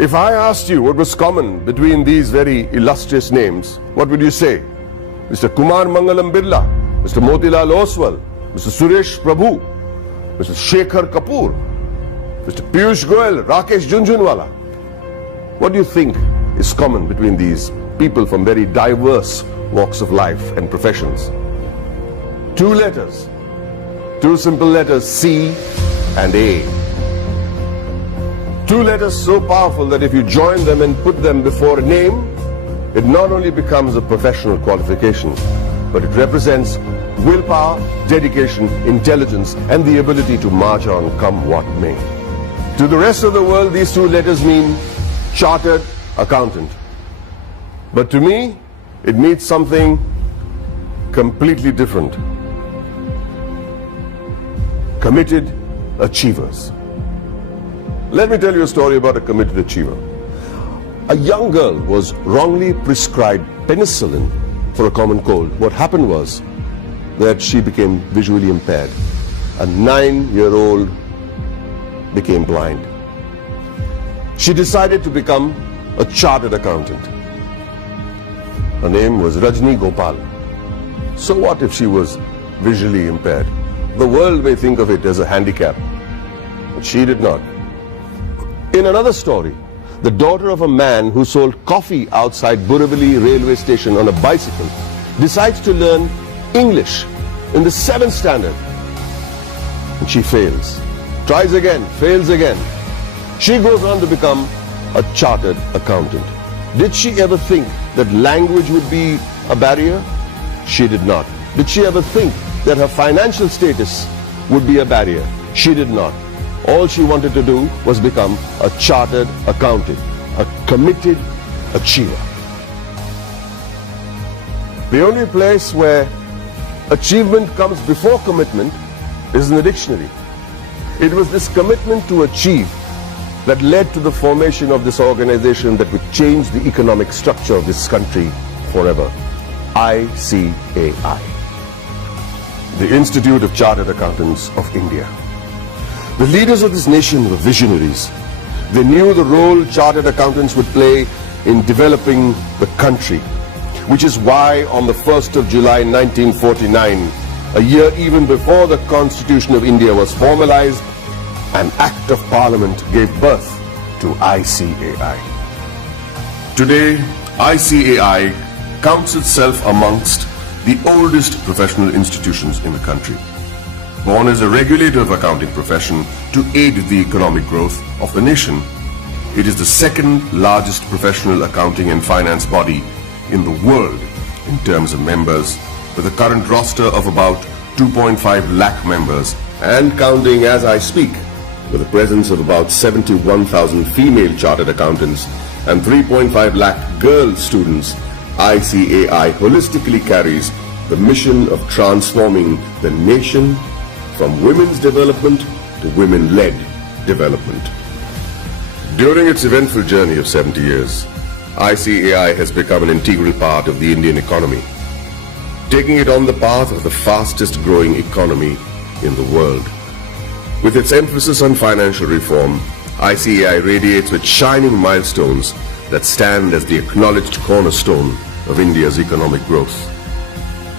If I asked you what was common between these very illustrious names, what would you say? Mr. Kumar Mangalam Birla, Mr. Motilal Oswal, Mr. Suresh Prabhu, Mr. Shekhar Kapoor, Mr. Piyush Goyal, Rakesh Jhunjhunwala. What do you think is common between these people from very diverse walks of life and professions? Two letters, two simple letters, C and A. Two letters so powerful that if you join them and put them before a name, it not only becomes a professional qualification, but it represents willpower, dedication, intelligence, and the ability to march on come what may. To the rest of the world, these two letters mean chartered accountant. But to me, it means something completely different. Committed achievers. Let me tell you a story about a committed achiever. A young girl was wrongly prescribed penicillin for a common cold. What happened was that she became visually impaired. A 9-year-old became blind. She decided to become a chartered accountant. Her name was Rajni Gopal. So what if she was visually impaired? The world may think of it as a handicap, but she did not. In another story, the daughter of a man who sold coffee outside Borivali railway station on a bicycle decides to learn English in the 7th standard. And she fails. Tries again, fails again. She goes on to become a chartered accountant. Did she ever think that language would be a barrier? She did not. Did she ever think that her financial status would be a barrier? She did not. All she wanted to do was become a chartered accountant, a committed achiever. The only place where achievement comes before commitment is in the dictionary. It was this commitment to achieve that led to the formation of this organization that would change the economic structure of this country forever. ICAI, the Institute of Chartered Accountants of India. The leaders of this nation were visionaries. They knew the role chartered accountants would play in developing the country, which is why on the 1st of July 1949, a year even before the Constitution of India was formalized, an Act of Parliament gave birth to ICAI. Today, ICAI counts itself amongst the oldest professional institutions in the country. Born as a regulator of accounting profession to aid the economic growth of the nation, it is the second largest professional accounting and finance body in the world in terms of members, with a current roster of about 2.5 lakh members and counting as I speak, with a presence of about 71,000 female chartered accountants and 3.5 lakh girl students. ICAI holistically carries the mission of transforming the nation from women's development to women-led development. During its eventful journey of 70 years, ICAI has become an integral part of the Indian economy, taking it on the path of the fastest growing economy in the world. With its emphasis on financial reform, ICAI radiates with shining milestones that stand as the acknowledged cornerstone of India's economic growth.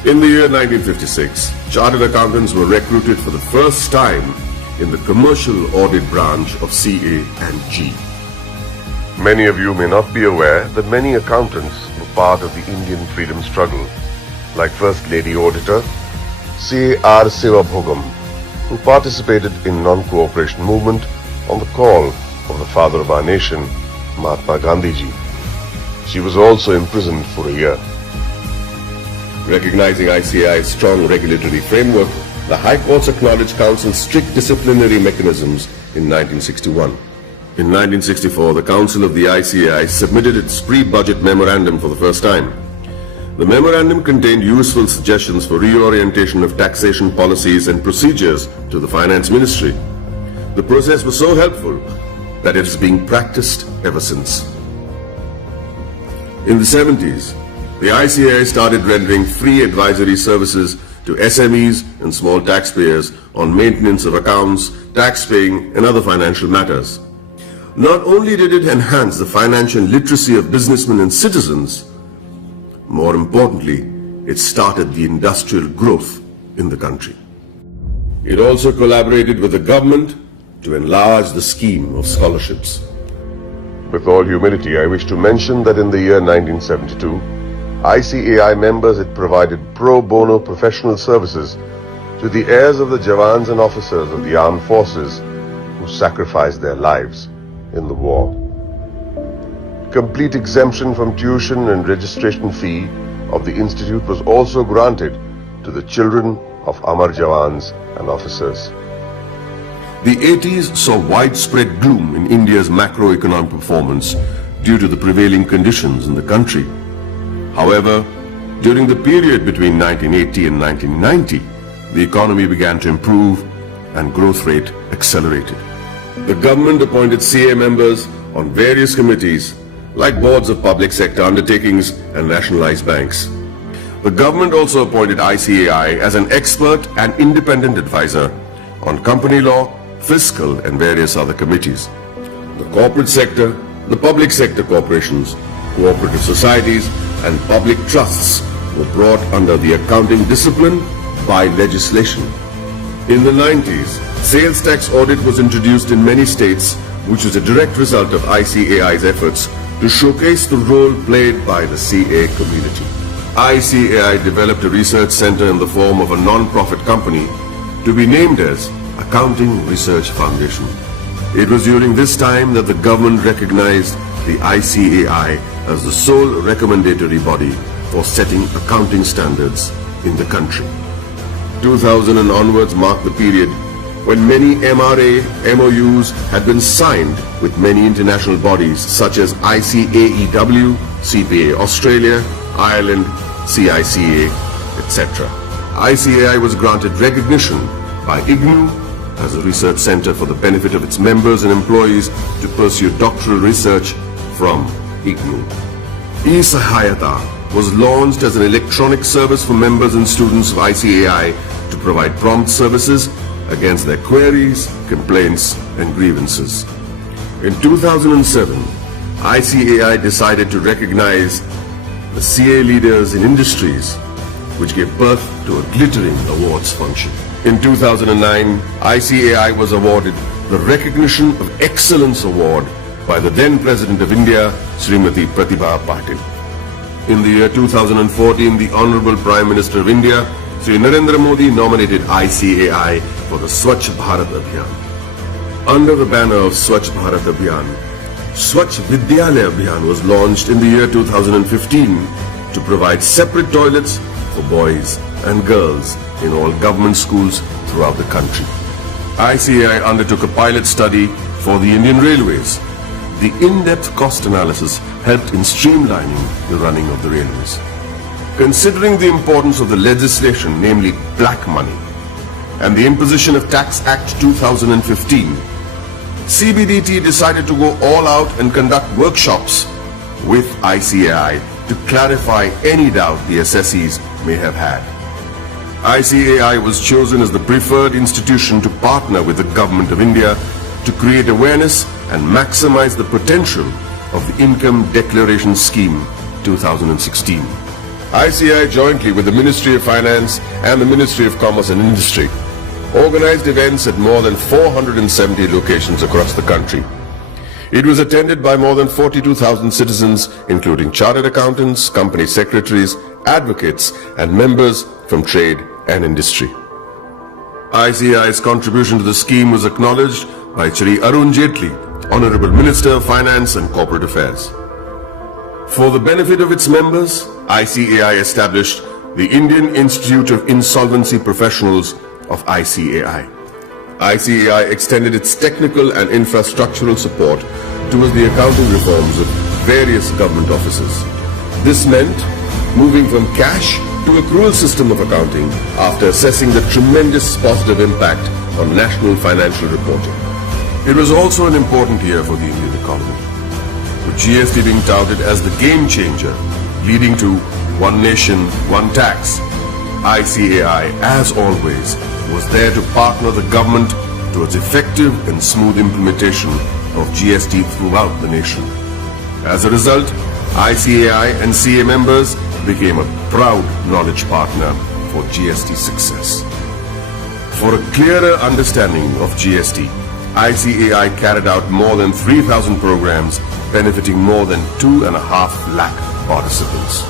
In the year 1956, chartered accountants were recruited for the first time in the commercial audit branch of CA&G. Many of you may not be aware that many accountants were part of the Indian freedom struggle, like First Lady Auditor C.R. Sivabhogam, who participated in non-cooperation movement on the call of the father of our nation, Mahatma Gandhiji. She was also imprisoned for a year. Recognizing ICAI's strong regulatory framework, the High Courts acknowledged Council's strict disciplinary mechanisms in 1961. In 1964, the Council of the ICAI submitted its pre-budget memorandum for the first time. The memorandum contained useful suggestions for reorientation of taxation policies and procedures to the Finance Ministry. The process was so helpful that it is being practiced ever since. In the 70s, the ICAI started rendering free advisory services to SMEs and small taxpayers on maintenance of accounts, tax paying, and other financial matters. not only did it enhance the financial literacy of businessmen and citizens, more importantly, it started the industrial growth in the country. It also collaborated with the government to enlarge the scheme of scholarships. With all humility, I wish to mention that in the year 1972, ICAI members had provided pro bono professional services to the heirs of the Jawans and officers of the armed forces who sacrificed their lives in the war. Complete exemption from tuition and registration fee of the institute was also granted to the children of Amar Jawans and officers. The 80s saw widespread gloom in India's macroeconomic performance due to the prevailing conditions in the country. However, during the period between 1980 and 1990, the economy began to improve and growth rate accelerated. The government appointed CA members on various committees like boards of public sector undertakings and nationalized banks. The government also appointed ICAI as an expert and independent advisor on company law, fiscal and various other committees. The corporate sector, the public sector corporations, cooperative societies and public trusts were brought under the accounting discipline by legislation. In the 90s, sales tax audit was introduced in many states, which was a direct result of ICAI's efforts to showcase the role played by the CA community. ICAI developed a research center in the form of a non-profit company to be named as Accounting Research Foundation. It was during this time that the government recognized the ICAI as the sole recommendatory body for setting accounting standards in the country. 2000 and onwards marked the period when many MRA MOUs had been signed with many international bodies such as ICAEW, CPA Australia, Ireland, CICA, etc. ICAI was granted recognition by IGNOU as a research center for the benefit of its members and employees to pursue doctoral research from IGNOU. eSahayata was launched as an electronic service for members and students of ICAI to provide prompt services against their queries, complaints and grievances. In 2007, ICAI decided to recognize the CA leaders in industries, which gave birth to a glittering awards function. In 2009, ICAI was awarded the Recognition of Excellence Award by the then President of India, Srimati Pratibha Patil. In the year 2014, the Honorable Prime Minister of India, Sri Narendra Modi, nominated ICAI for the Swachh Bharat Abhiyan. Under the banner of Swachh Bharat Abhiyan, Swachh Vidyalaya Abhiyan was launched in the year 2015 to provide separate toilets for boys and girls in all government schools throughout the country. ICAI undertook a pilot study for the Indian Railways. The in-depth cost analysis helped in streamlining the running of the railways. Considering the importance of the legislation, namely black money, and the imposition of Tax Act 2015, CBDT decided to go all out and conduct workshops with ICAI to clarify any doubt the assessees may have had. ICAI was chosen as the preferred institution to partner with the Government of India to create awareness and maximize the potential of the Income Declaration Scheme 2016. ICAI, jointly with the Ministry of Finance and the Ministry of Commerce and Industry, organized events at more than 470 locations across the country. It was attended by more than 42,000 citizens, including chartered accountants, company secretaries, advocates, and members from trade and industry. ICAI's contribution to the scheme was acknowledged by Shri Arun Jaitley, Honorable Minister of Finance and Corporate Affairs. For the benefit of its members, ICAI established the Indian Institute of Insolvency Professionals of ICAI. ICAI extended its technical and infrastructural support towards the accounting reforms of various government offices. This meant moving from cash to accrual system of accounting after assessing the tremendous positive impact on national financial reporting. It was also an important year for the Indian economy, with GST being touted as the game changer, leading to one nation, one tax. ICAI, as always, was there to partner the government towards effective and smooth implementation of GST throughout the nation. As a result, ICAI and CA members became a proud knowledge partner for GST success. For a clearer understanding of GST, ICAI carried out more than 3,000 programs benefiting more than 2.5 lakh participants.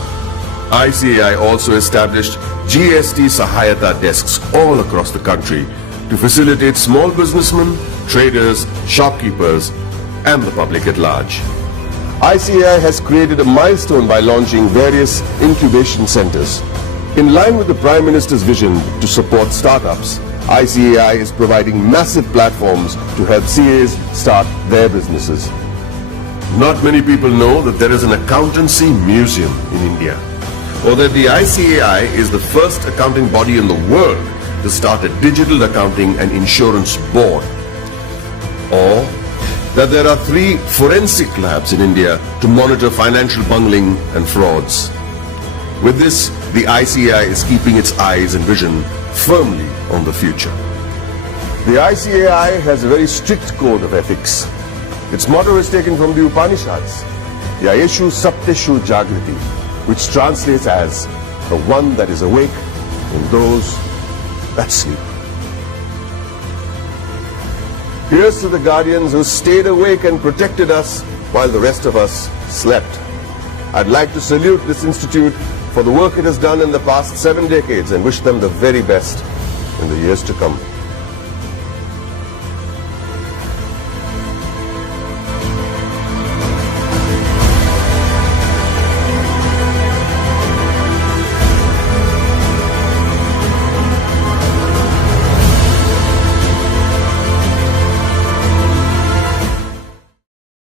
ICAI also established GST Sahayata desks all across the country to facilitate small businessmen, traders, shopkeepers, and the public at large. ICAI has created a milestone by launching various incubation centers. In line with the Prime Minister's vision to support startups, ICAI is providing massive platforms to help CAs start their businesses. Not many people know that there is an accountancy museum in India, or that the ICAI is the first accounting body in the world to start a digital accounting and insurance board, or that there are 3 forensic labs in India to monitor financial bungling and frauds. With this, the ICAI is keeping its eyes and vision firmly on the future. The ICAI has a very strict code of ethics. Its motto is taken from the Upanishads, Yayeshu Sapteshu Jagriti, which translates as the one that is awake in those that sleep. Here's to the guardians who stayed awake and protected us while the rest of us slept. I'd like to salute this institute for the work it has done in the past 7 decades and wish them the very best in the years to come.